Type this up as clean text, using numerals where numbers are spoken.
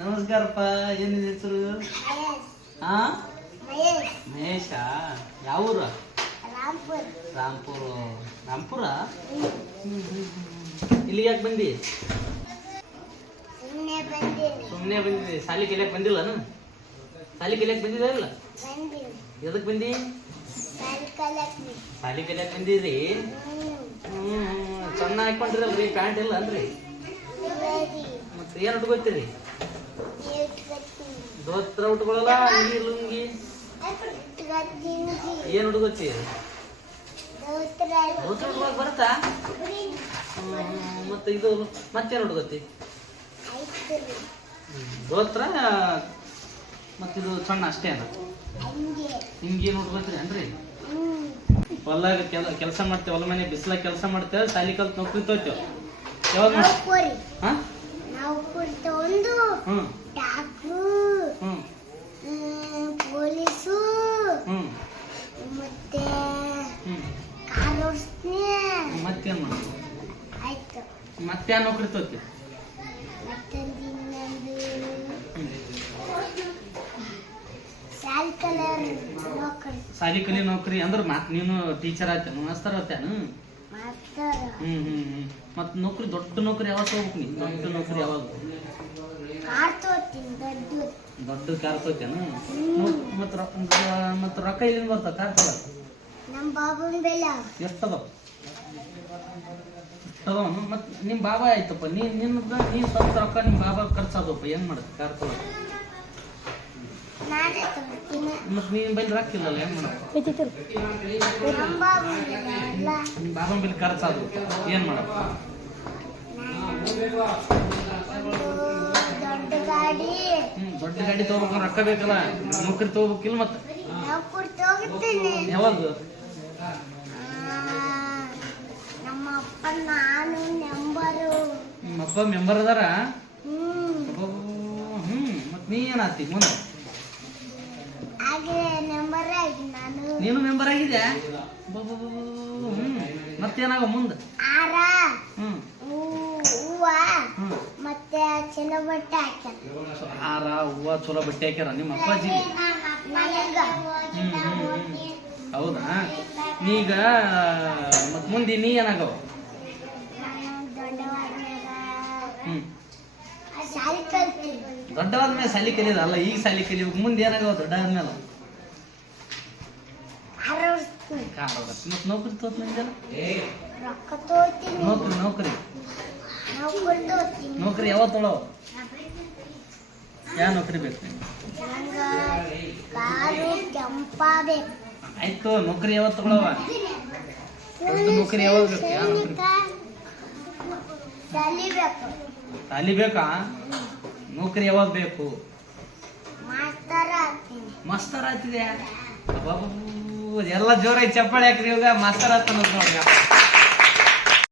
ನಮಸ್ಕಾರಪ್ಪ. ಏನಿದೆ ಹೆಸರು? ಹಾ, ಮಹೇಶ. ಯಾವ ಊರ? ರಾಂಪುರ. ರಾಂಪುರ. ಇಲ್ಲಿ ಯಾಕೆ ಬಂದಿ? ಸುಮ್ಮನೆ ಬಂದಿದ್ದೆ. ಸಾಲಿ ಕಲಿಯಕ್ಕೆ ಬಂದಿಲ್ಲ? ಸಾಲಿ ಕಲಿಯಕ್ಕೆ ಬಂದಿದ್ದ ಇಲ್ಲ? ಎದಕ್ಕೆ ಬಂದಿ? ಸಾಲಿ ಕಲಿಯಕ್ಕೆ ಬಂದಿದ್ರಿ? ಸಣ್ಣ ಹಾಕೊಂಡ್ರಲ್ರಿ, ಪ್ಯಾಂಟ್ ಇಲ್ಲ ಅನ್ರಿ? ಮತ್ತೆ ಏನು ಉಟ್ಕೋತೀರಿ? ದೋತ್ರ ಉಟ್ಕೊಳ್ಳಲ್ಲ, ಅಂಗಿ ಲುಂಗಿ ಏನು ಹುಡುಗತ್ತೀರಿ? ದೋತ್ರ ಉಟ್ಕೊಳಕ್ ಬರುತ್ತಾ? ಮತ್ತೆ ಇದು ಮತ್ತೇನು ಹುಡುಗತ್ತಿ? ದೋತ್ರ ಮತ್ತಿದು ಸಣ್ಣ ಅಷ್ಟೇನ? ಹಿಂಗೇನು ಹುಡುಗತ್ತೀರಿ ಅನ್ರಿ? ಹೊಲ್ಲಾಗ ಕೆಲಸ ಮಾಡ್ತೇವೆ, ಹೊಲ ಮನೆ ಬಿಸಿಲಾಗ ಕೆಲಸ ಮಾಡ್ತೇವೆ, ಸಾಲಿ ಕಲ್ತು ನೌಕರಿ ತೋತೇವೆ. ಯಾವಾಗ ಪೊಲೀಸು ಮತ್ತೆ ಮತ್ತೇನ್ ಮಾಡ್ತೀವಿ? ಆಯ್ತು. ಮತ್ತೆ ಯಾವ ನೌಕರಿ ತೋತಿ? ಸಾಲಿ ಕಲಿ ನೌಕರಿ ಅಂದ್ರೆ ನೀನು ಟೀಚರ್ ಆಯ್ತೇನು, ಮಾಸ್ತರ್ ಆಯ್ತೇನು? ಮತ್ ನೌಕರಿ, ದೊಡ್ಡ ನೌಕರಿ ಯಾವಾಗ ತಗೋಬೇಕು ನೀ? ದೊಡ್ಡ ನೌಕರಿ ಯಾವಾಗ? ದೊಡ್ಡ ಕಾರ್ ತಗೋತೇನು? ಮತ್ ರೊಕ್ಕ ಇಲ್ಲಿಂದ ಬರ್ತಾವ ಕಾರ್ ತಗೋಕ್? ಎಷ್ಟದ? ಮತ್ ನಿಮ್ ಬಾಬಾ ಆಯ್ತಪ್ಪ, ನೀನ್ ಸ್ವಂತ ರೊಕ್ಕ ನಿಮ್ ಬಾಬಾ ಖರ್ಚಾದಪ್ಪ, ಏನ್ ಮಾಡುತ್ತೆ ಕಾರ್ ತಗೋಕ್? ಮತ್ ನೀನ್ ಬೈಲ್ ರೊಕ್ಕಿಲ್ಲಲ್ಲ, ಏನ್ ಮಾಡಪ್ಪ? ನಿಮ್ ಬಾಬನ್ ಬೈಲ್ ಖರ್ಚಾದ್ರು ಏನ್ ಮಾಡಪ್ಪ? ದೊಡ್ಡ ಗಾಡಿ ತಗೋಬೇಕು, ರೊಕ್ಕ ಬೇಕಲ್ಲ, ನೌಕರಿ ತಗೋಬೇಕಿಲ್ಲ? ಮತ್ತೆ ಯಾವಾಗ? ನಿಮ್ಮಪ್ಪ ಮೆಂಬರ್ ಅದಾರ? ಮತ್ ನೀ ಏನಾಗ್ತಿ ಮುಂದೆ? ನೀನು ಮೆಂಬರ್ ಆಗಿದ್ಯಾ? ಮತ್ತೇನಾಗ ಮುಂದೆ? ಮತ್ತೆ ಚಲೋ ಬಟ್ಟೆ ಹಾಕ್ಯಾರ. ಹಾರ, ಹೂವ, ಚಲೋ ಬಟ್ಟೆ ಹಾಕ್ಯಾರ ನಿಮ್ಮ ಅಪ್ಪಾಜಿ? ಹೌದಾ? ನೀಗ ಮತ್ ಮುಂದೆ ನೀ ಏನಾಗವ? ದೊಡ್ಡವಾದ್ಮೇಲೆ ಸಾಲಿ ಕಲಿಯೋದ ಅಲ್ಲ, ಈಗ ಸಾಲಿ ಕಲಿಬೇಕು. ಮುಂದೆ ಏನಾಗವ ದೊಡ್ಡವಾದ್ಮೇಲೆ? ಮತ್ ನೌಕರಿ ತೋತ್ ನಂಗೆಲ್ಲ? ನೌಕರಿ ನೌಕರಿ ಯಾವತ್ತು ತೊಳವ? ಯಾವ ನೌಕರಿ ಬೇಕು ನಿಮ್ಗೆ? ಆಯ್ತು, ನೌಕರಿ ಯಾವತ್ತು ತಗೊಳವ? ನೌಕರಿ ಯಾವಾಗ ಬೇಕು? ಯಾವ ನೌಕರಿ? ಸಾಲಿ ಬೇಕಾ? ನೌಕರಿ ಯಾವಾಗ ಬೇಕು? ಮಾಸ್ತರ್ ಆಗ್ತಿದೆ? ಎಲ್ಲ ಜೋರಾಗಿ ಚಪ್ಪಾಳೆ ಹಾಕ್ರಿ. ಇವಾಗ ಮಾಸ್ತರ್ ಆಗ್ತಾನ ನೋಡ್ರಿ.